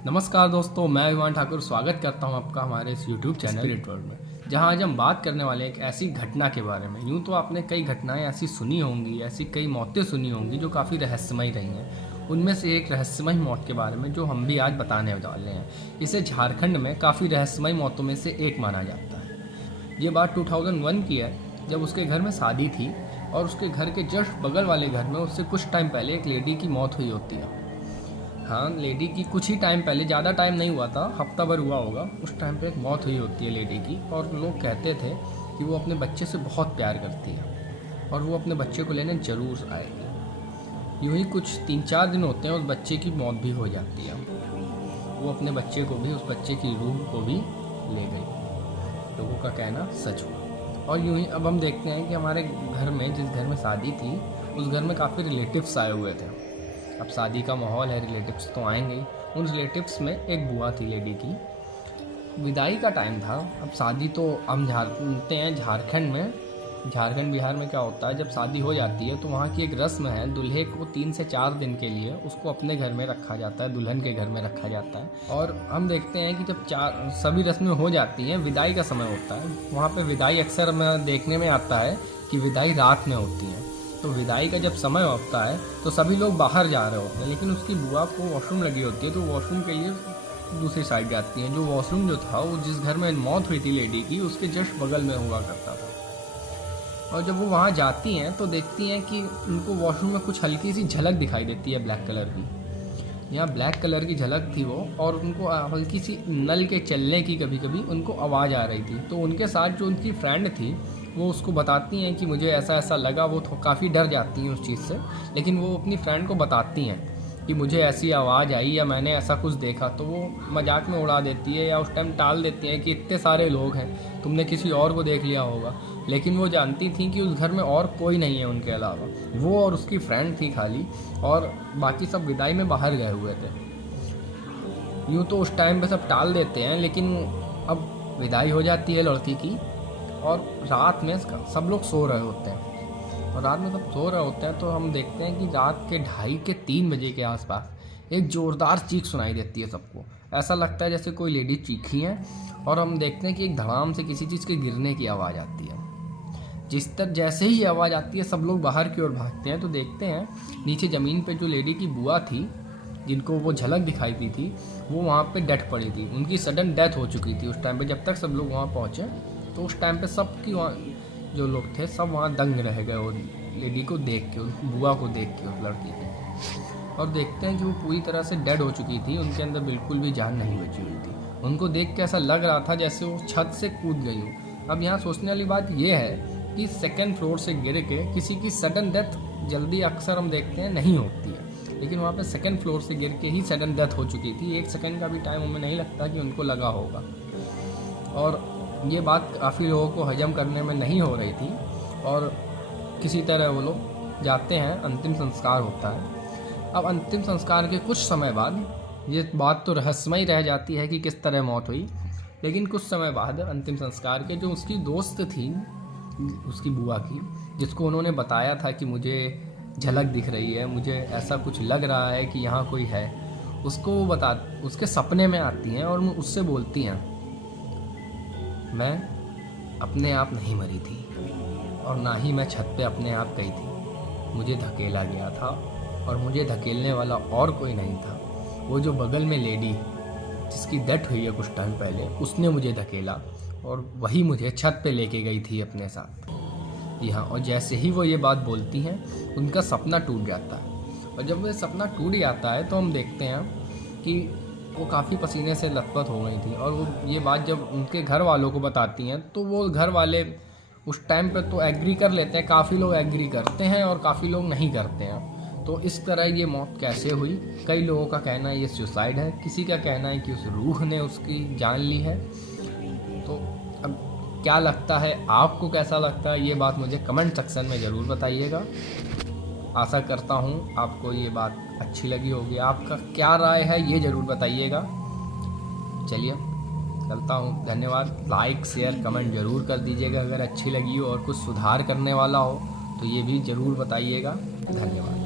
नमस्कार दोस्तों, मैं विमान ठाकुर स्वागत करता हूं आपका हमारे इस YouTube चैनल स्पिरिट वर्ल्ड में, जहां आज हम बात करने वाले हैं एक ऐसी घटना के बारे में। यूं तो आपने कई घटनाएं ऐसी सुनी होंगी, ऐसी कई मौतें सुनी होंगी जो काफ़ी रहस्यमयी रही हैं। उनमें से एक रहस्यमयी मौत के बारे में जो हम भी आज बताने वाले हैं। इसे झारखंड में काफ़ी रहस्यमयी मौतों में से एक माना जाता है। ये बात 2001 की है, जब उसके घर में शादी थी और उसके घर के जस्ट बगल वाले घर में उससे कुछ टाइम पहले एक लेडी की मौत हुई होती है। हाँ, लेडी की कुछ ही टाइम पहले, ज़्यादा टाइम नहीं हुआ था, हफ्ता भर हुआ होगा, उस टाइम पे एक मौत हुई होती है लेडी की। और लोग कहते थे कि वो अपने बच्चे से बहुत प्यार करती है और वो अपने बच्चे को लेने ज़रूर आएगी। यूँ ही कुछ 3-4 दिन होते हैं, उस बच्चे की मौत भी हो जाती है। वो अपने बच्चे को भी, उस बच्चे की रूह को भी ले गई। लोगों का कहना सच हुआ। और यूँ ही अब हम देखते हैं कि हमारे घर में, जिस घर में शादी थी, उस घर में काफ़ी रिलेटिव्स आए हुए थे। अब शादी का माहौल है, रिलेटिव्स तो आएंगे ही। उन रिलेटिव्स में एक बुआ थी लेडी की। विदाई का टाइम था। अब शादी तो हम जानते हैं, झारखंड बिहार में क्या होता है, जब शादी हो जाती है तो वहाँ की एक रस्म है, दूल्हे को 3 से 4 दिन के लिए उसको अपने घर में रखा जाता है, दुल्हन के घर में रखा जाता है। और हम देखते हैं कि जब सभी रस्में हो जाती हैं, विदाई का समय होता है। वहाँ पर विदाई अक्सर देखने में आता है कि विदाई रात में होती है। तो विदाई का जब समय होता है तो सभी लोग बाहर जा रहे होते हैं, लेकिन उसकी बुआ को वॉशरूम लगी होती है, तो वॉशरूम के लिए दूसरी साइड जाती हैं। जो वॉशरूम जो था, वो जिस घर में मौत हुई थी लेडी की, उसके जस्ट बगल में हुआ करता था। और जब वो वहाँ जाती हैं तो देखती हैं कि उनको वॉशरूम में कुछ हल्की सी झलक दिखाई देती है ब्लैक कलर की। यहाँ ब्लैक कलर की झलक थी वो, और उनको हल्की सी नल के चलने की कभी कभी उनको आवाज़ आ रही थी। तो उनके साथ जो उनकी फ्रेंड थी, वो उसको बताती हैं कि मुझे ऐसा ऐसा लगा। वो काफ़ी डर जाती हैं उस चीज़ से, लेकिन वो अपनी फ्रेंड को बताती हैं कि मुझे ऐसी आवाज़ आई या मैंने ऐसा कुछ देखा। तो वो मजाक में उड़ा देती है या उस टाइम टाल देती है कि इतने सारे लोग हैं, तुमने किसी और को देख लिया होगा। लेकिन वो जानती थी कि उस घर में और कोई नहीं है उनके अलावा, वो और उसकी फ्रेंड थी खाली, और बाकी सब विदाई में बाहर गए हुए थे। यूँ तो उस टाइम पे सब टाल देते हैं, लेकिन अब विदाई हो जाती है लड़की की, और रात में सब लोग सो रहे होते हैं। और रात में सब सो रहे होते हैं तो हम देखते हैं कि रात के 2:30-3 बजे के आसपास एक ज़ोरदार चीख सुनाई देती है सबको। ऐसा लगता है जैसे कोई लेडी चीखी है। और हम देखते हैं कि एक धड़ाम से किसी चीज़ के गिरने की आवाज़ आती है। जैसे ही आवाज़ आती है, सब लोग बाहर की ओर भागते हैं। तो देखते हैं नीचे ज़मीन पर जो लेडी की बुआ थी, जिनको वो झलक दिखाई दी थी, वो वहाँ पर डेथ पड़ी थी। उनकी सडन डेथ हो चुकी थी उस टाइम पर। जब तक सब लोग वहाँ पहुँचे तो उस टाइम पे सबकी वहाँ जो लोग थे, सब वहाँ दंग रह गए वो लेडी को देख के, उस बुआ को देख के, उस लड़की को। और देखते हैं कि वो पूरी तरह से डेड हो चुकी थी, उनके अंदर बिल्कुल भी जान नहीं बची हुई थी। उनको देख के ऐसा लग रहा था जैसे वो छत से कूद गई हो। अब यहाँ सोचने वाली बात ये है कि 2nd फ्लोर से गिर के किसी की सडन डेथ जल्दी अक्सर हम देखते हैं नहीं होती है, लेकिन वहाँ पे 2nd फ्लोर से गिर के ही सडन डेथ हो चुकी थी। 1 सेकंड का भी टाइम हमें नहीं लगता कि उनको लगा होगा। और ये बात काफ़ी लोगों को हजम करने में नहीं हो रही थी, और किसी तरह वो लोग जाते हैं, अंतिम संस्कार होता है। अब अंतिम संस्कार के कुछ समय बाद, ये बात तो रहस्यमयी रह जाती है कि किस तरह मौत हुई, लेकिन कुछ समय बाद अंतिम संस्कार के जो उसकी दोस्त थी, उसकी बुआ की, जिसको उन्होंने बताया था कि मुझे झलक दिख रही है, मुझे ऐसा कुछ लग रहा है कि यहाँ कोई है, उसको वो उसके सपने में आती हैं और उससे बोलती हैं, मैं अपने आप नहीं मरी थी और ना ही मैं छत पे अपने आप गई थी। मुझे धकेला गया था, और मुझे धकेलने वाला और कोई नहीं था। वो जो बगल में लेडी जिसकी डेथ हुई है कुछ टाइम पहले, उसने मुझे धकेला और वही मुझे छत पे लेके गई थी अपने साथ। जी हाँ, और जैसे ही वो ये बात बोलती हैं, उनका सपना टूट जाता है। और जब वो सपना टूट जाता है तो हम देखते हैं कि वो काफ़ी पसीने से लथपथ हो गई थी। और वो ये बात जब उनके घर वालों को बताती हैं, तो वो घर वाले उस टाइम पे तो एग्री कर लेते हैं, काफ़ी लोग एग्री करते हैं और काफ़ी लोग नहीं करते हैं। तो इस तरह ये मौत कैसे हुई? कई लोगों का कहना है ये सुसाइड है, किसी का कहना है कि उस रूह ने उसकी जान ली है। तो अब क्या लगता है, आपको कैसा लगता है, ये बात मुझे कमेंट सेक्शन में ज़रूर बताइएगा। आशा करता हूँ आपको ये बात अच्छी लगी होगी। आपका क्या राय है ये ज़रूर बताइएगा। चलिए चलता हूँ, धन्यवाद। लाइक शेयर कमेंट ज़रूर कर दीजिएगा अगर अच्छी लगी हो, और कुछ सुधार करने वाला हो तो ये भी ज़रूर बताइएगा। धन्यवाद।